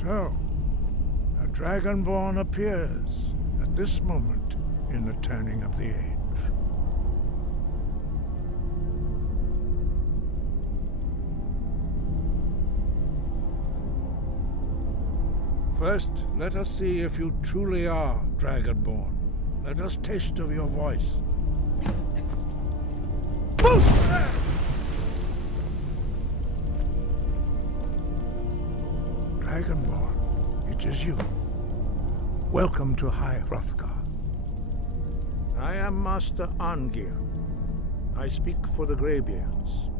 So, a dragonborn appears at this moment in the turning of the age. First, let us see if you truly are dragonborn. Let us taste of your voice. Dragonborn, it is you. Welcome to High Hrothgar. I am Master Arngir. I speak for the greybeards.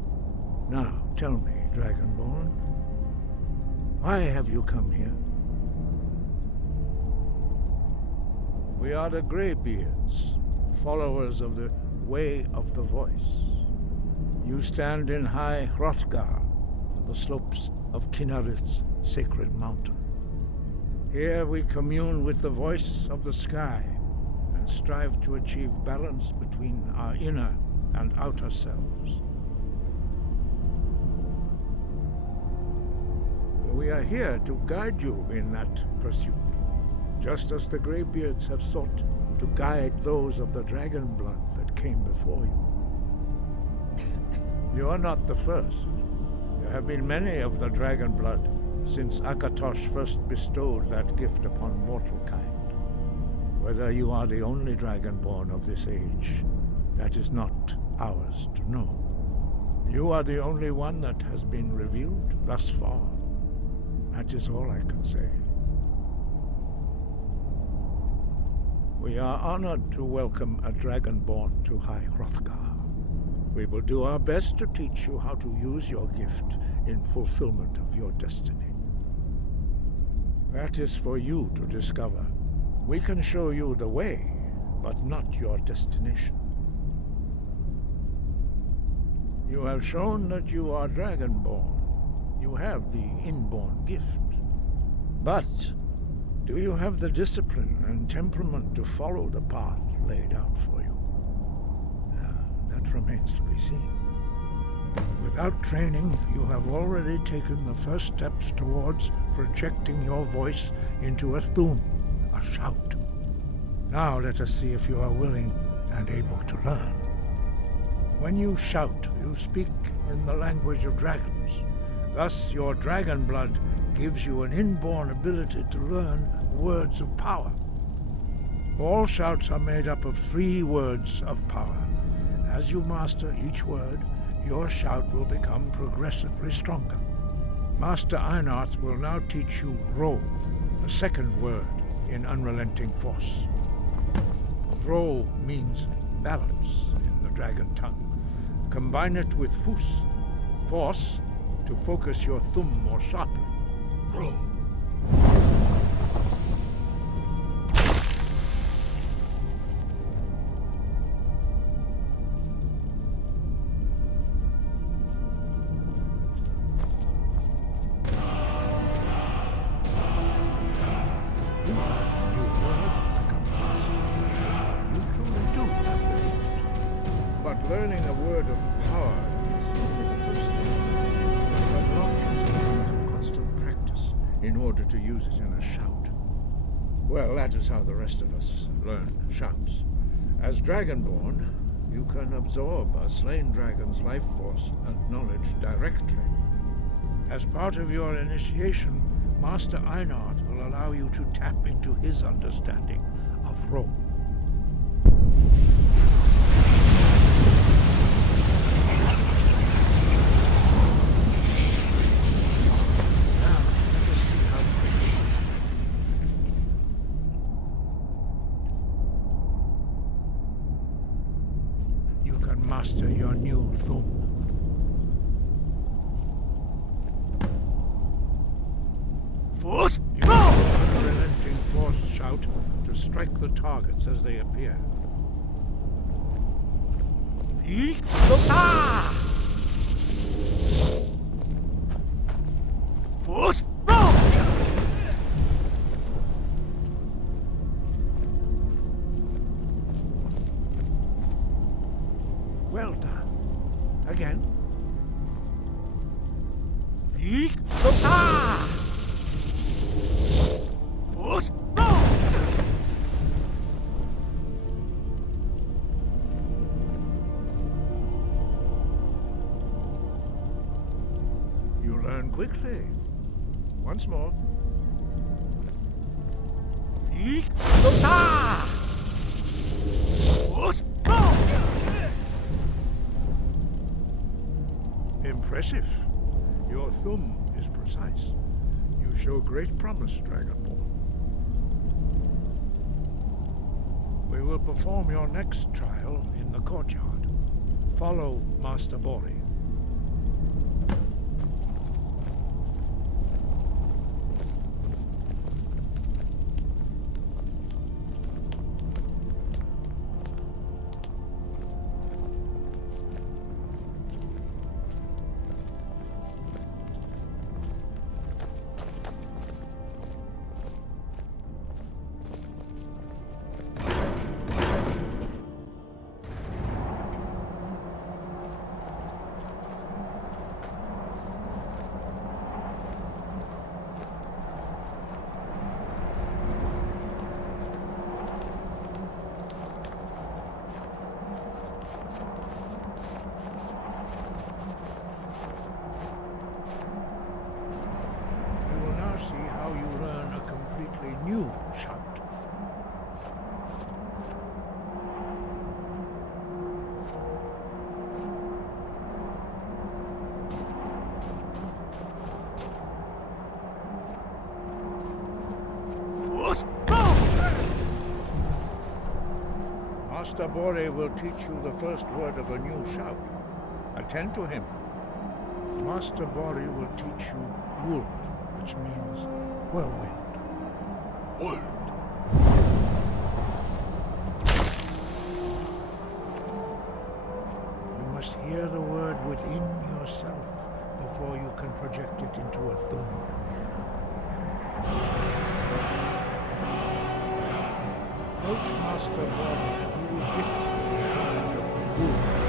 Now, tell me, Dragonborn, why have you come here? We are the greybeards, followers of the Way of the Voice. You stand in High Hrothgar, on the slopes of Kinnarith's sacred mountain. Here we commune with the voice of the sky and strive to achieve balance between our inner and outer selves. We are here to guide you in that pursuit, just as the greybeards have sought to guide those of the dragon blood that came before you. You are not the first. There have been many of the dragon blood since Akatosh first bestowed that gift upon mortal kind. Whether you are the only dragonborn of this age, that is not ours to know. You are the only one that has been revealed thus far. That is all I can say. We are honored to welcome a dragonborn to High Hrothgar. We will do our best to teach you how to use your gift in fulfillment of your destiny. That is for you to discover. We can show you the way, but not your destination. You have shown that you are dragonborn. You have the inborn gift. But do you have the discipline and temperament to follow the path laid out for you? That remains to be seen. Without training, you have already taken the first steps towards projecting your voice into a thum, a shout. Now let us see if you are willing and able to learn. When you shout, you speak in the language of dragons. Thus, your dragon blood gives you an inborn ability to learn words of power. All shouts are made up of 3 words of power. As you master each word, your shout will become progressively stronger. Master Einarth will now teach you Ro, the second word in Unrelenting Force. Ro means balance in the dragon tongue. Combine it with Fus, force, to focus your thumb more sharply. Ro. Learning a word of power is only the first step. But unlock it through constant practice in order to use it in a shout. Well, that is how the rest of us learn shouts. As Dragonborn, you can absorb a slain dragon's life force and knowledge directly. As part of your initiation, Master Einarth will allow you to tap into his understanding of Ro. Master your new thum. Force! Use the unrelenting force shout to strike the targets as they appear. Force! Well done. Again. quickly. Once more. Impressive. Your thumb is precise. You show great promise, Dragonborn. We will perform your next trial in the courtyard. Follow Master Bori. New shout. Master Bori will teach you the first word of a new shout. Attend to him. Master Bori will teach you Wold, which means whirlwind. Wold. You must hear the word within yourself before you can project it into a thumb. Approach Master Bori and he will gift you his knowledge of the wood.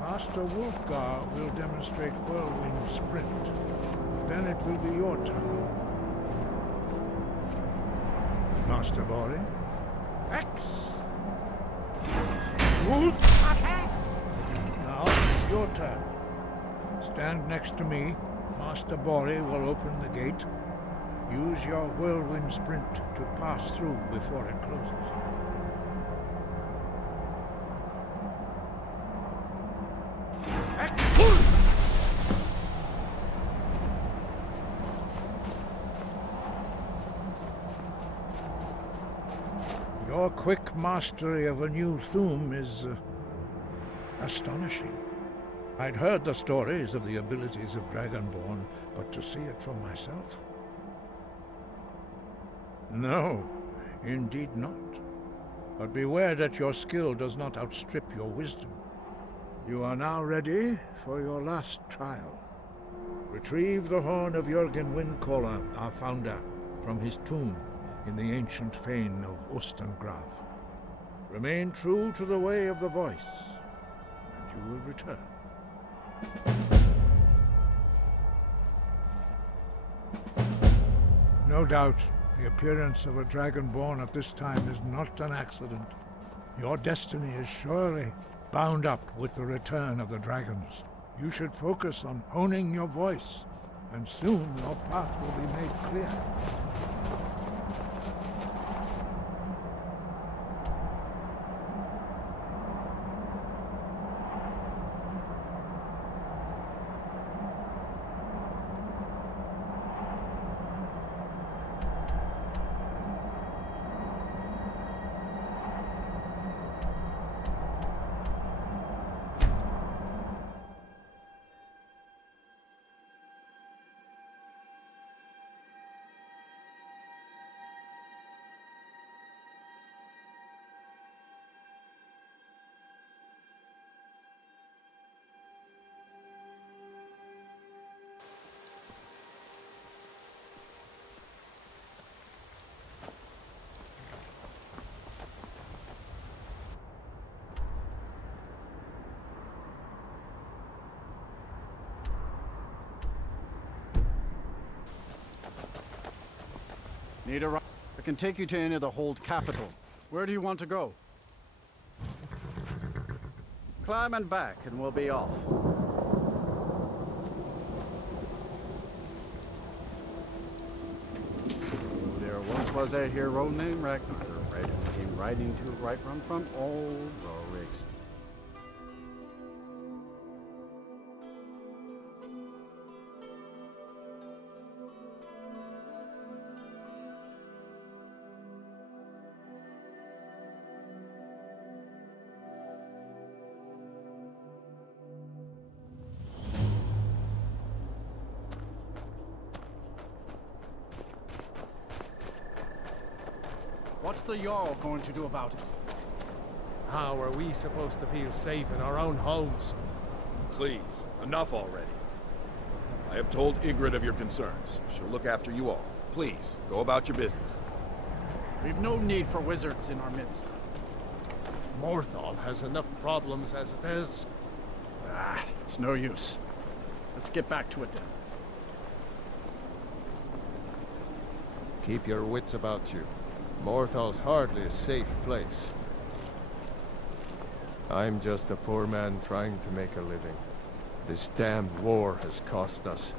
Master Wolfgar will demonstrate whirlwind sprint. Then it will be your turn. Master Bori. X. Wolf. Now it's your turn. Stand next to me. Master Bori will open the gate. Use your whirlwind sprint to pass through before it closes. Your quick mastery of a new thum is astonishing. I'd heard the stories of the abilities of Dragonborn, but to see it for myself? No, indeed not. But beware that your skill does not outstrip your wisdom. You are now ready for your last trial. Retrieve the horn of Jürgen Windcaller, our founder, from his tomb in the ancient fane of Ostengrav. Remain true to the way of the voice, and you will return. No doubt, the appearance of a Dragonborn at this time is not an accident. Your destiny is surely bound up with the return of the dragons. You should focus on honing your voice, and soon your path will be made clear. Need a ride? I can take you to any of the hold capital. Where do you want to go? Climb and back, and we'll be off. There once was a hero named Ragnar. Came riding to a right run from old Rorik's. What's the Jarl going to do about it? How are we supposed to feel safe in our own homes? Please, enough already. I have told Ygritte of your concerns. She'll look after you all. Please, go about your business. We've no need for wizards in our midst. Morthal has enough problems as it is. It's no use. Let's get back to it then. Keep your wits about you. Morthal's hardly a safe place. I'm just a poor man trying to make a living. This damned war has cost us.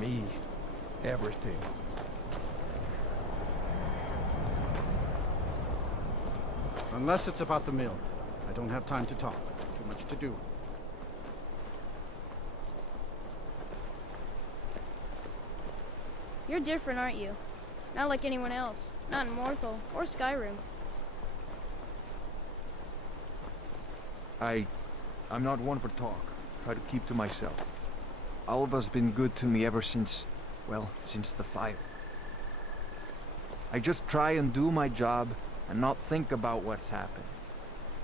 Me. Everything. Unless it's about the mill. I don't have time to talk. Too much to do. You're different, aren't you? Not like anyone else. Not in Morthal or Skyrim. I'm not one for talk. Try to keep to myself. Alva's been good to me ever since, well, since the fire. I just try and do my job and not think about what's happened.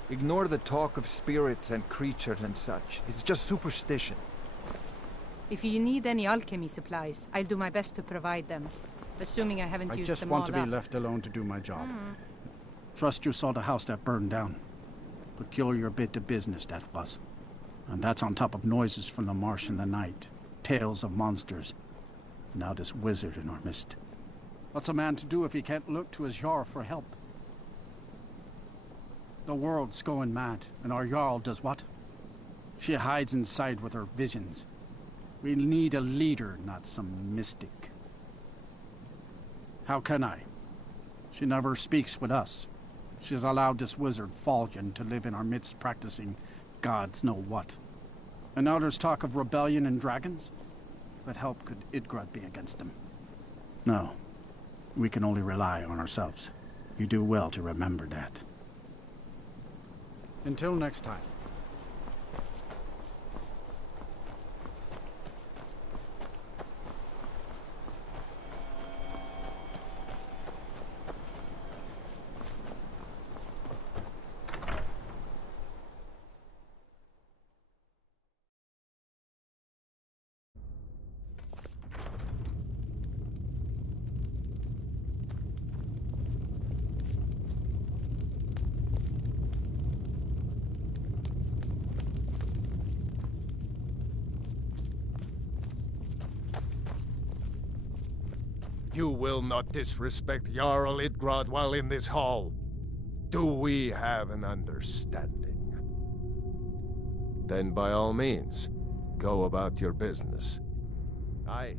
Ignore the talk of spirits and creatures and such. It's just superstition. If you need any alchemy supplies, I'll do my best to provide them. Assuming I haven't used them all up. I just want to be left alone to do my job. Trust you saw the house that burned down. Peculiar bit of business that was. And that's on top of noises from the marsh in the night. Tales of monsters. Now this wizard in our midst. What's a man to do if he can't look to his Jarl for help? The world's going mad, and our Jarl does what? She hides inside with her visions. We need a leader, not some mystic. How can I? She never speaks with us. She's allowed this wizard, Falcon, to live in our midst practicing gods know what. And now there's talk of rebellion and dragons? What help could Ygritte be against them? No. We can only rely on ourselves. You do well to remember that. Until next time. You will not disrespect Jarl Idgrod while in this hall. Do we have an understanding? Then by all means, go about your business. Aye.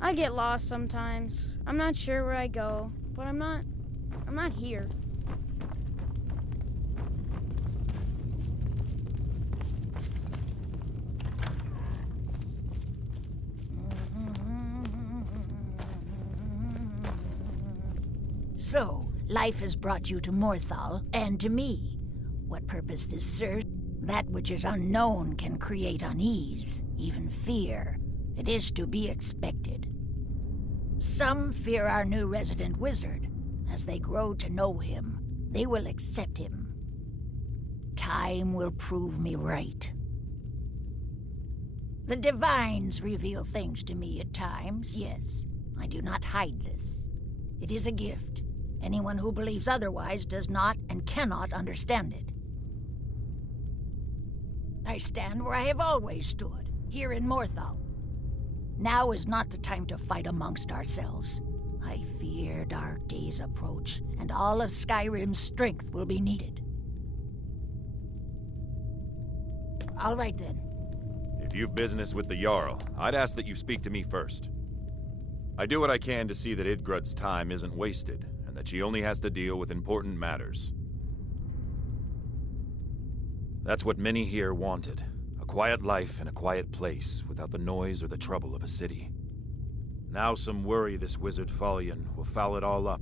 I get lost sometimes. I'm not sure where I go, but I'm not here. So, life has brought you to Morthal, and to me. What purpose this serves? That which is unknown can create unease, even fear. It is to be expected. Some fear our new resident wizard. As they grow to know him, they will accept him. Time will prove me right. The divines reveal things to me at times, yes. I do not hide this. It is a gift. Anyone who believes otherwise does not and cannot understand it. I stand where I have always stood, here in Morthal. Now is not the time to fight amongst ourselves. I fear dark days approach, and all of Skyrim's strength will be needed. All right then. If you've business with the Jarl, I'd ask that you speak to me first. I do what I can to see that Idgrud's time isn't wasted, and that she only has to deal with important matters. That's what many here wanted. A quiet life in a quiet place, without the noise or the trouble of a city. Now some worry this wizard Fallion will foul it all up.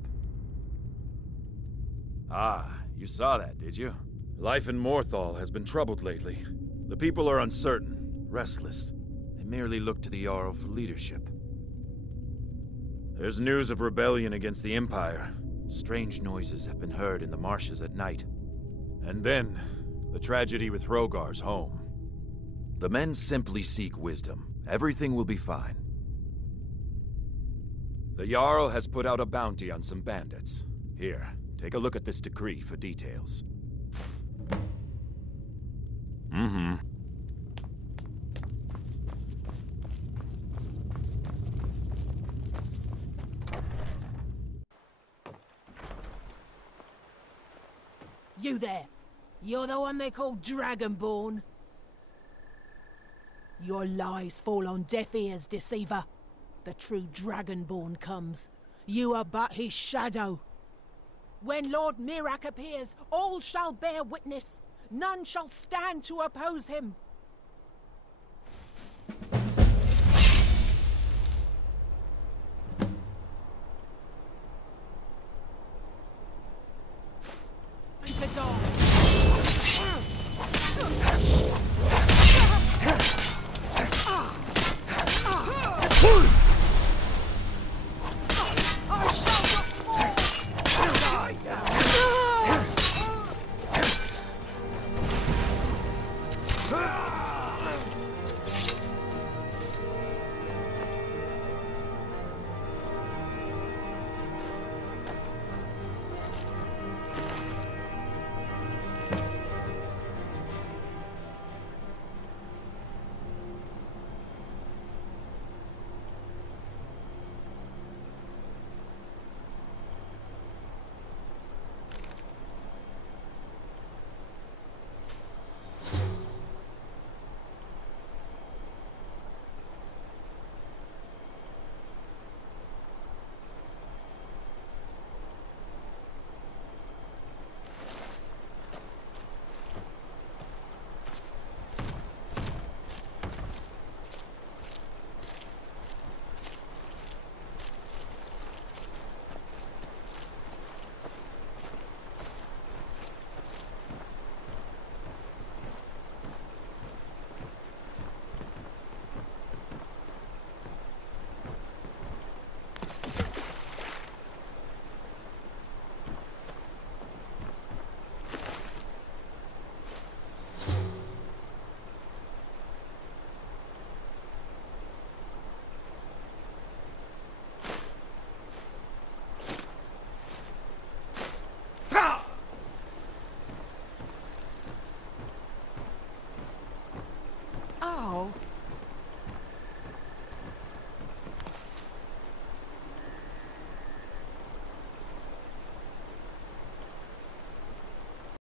Ah, you saw that, did you? Life in Morthal has been troubled lately. The people are uncertain, restless. They merely look to the Jarl for leadership. There's news of rebellion against the Empire. Strange noises have been heard in the marshes at night. And then, the tragedy with Hrogar's home. The men simply seek wisdom. Everything will be fine. The Jarl has put out a bounty on some bandits. Here, take a look at this decree for details. You there. You're the one they call Dragonborn. Your lies fall on deaf ears, deceiver. The true Dragonborn comes. You are but his shadow. When Lord Mirak appears, all shall bear witness. None shall stand to oppose him. And to die.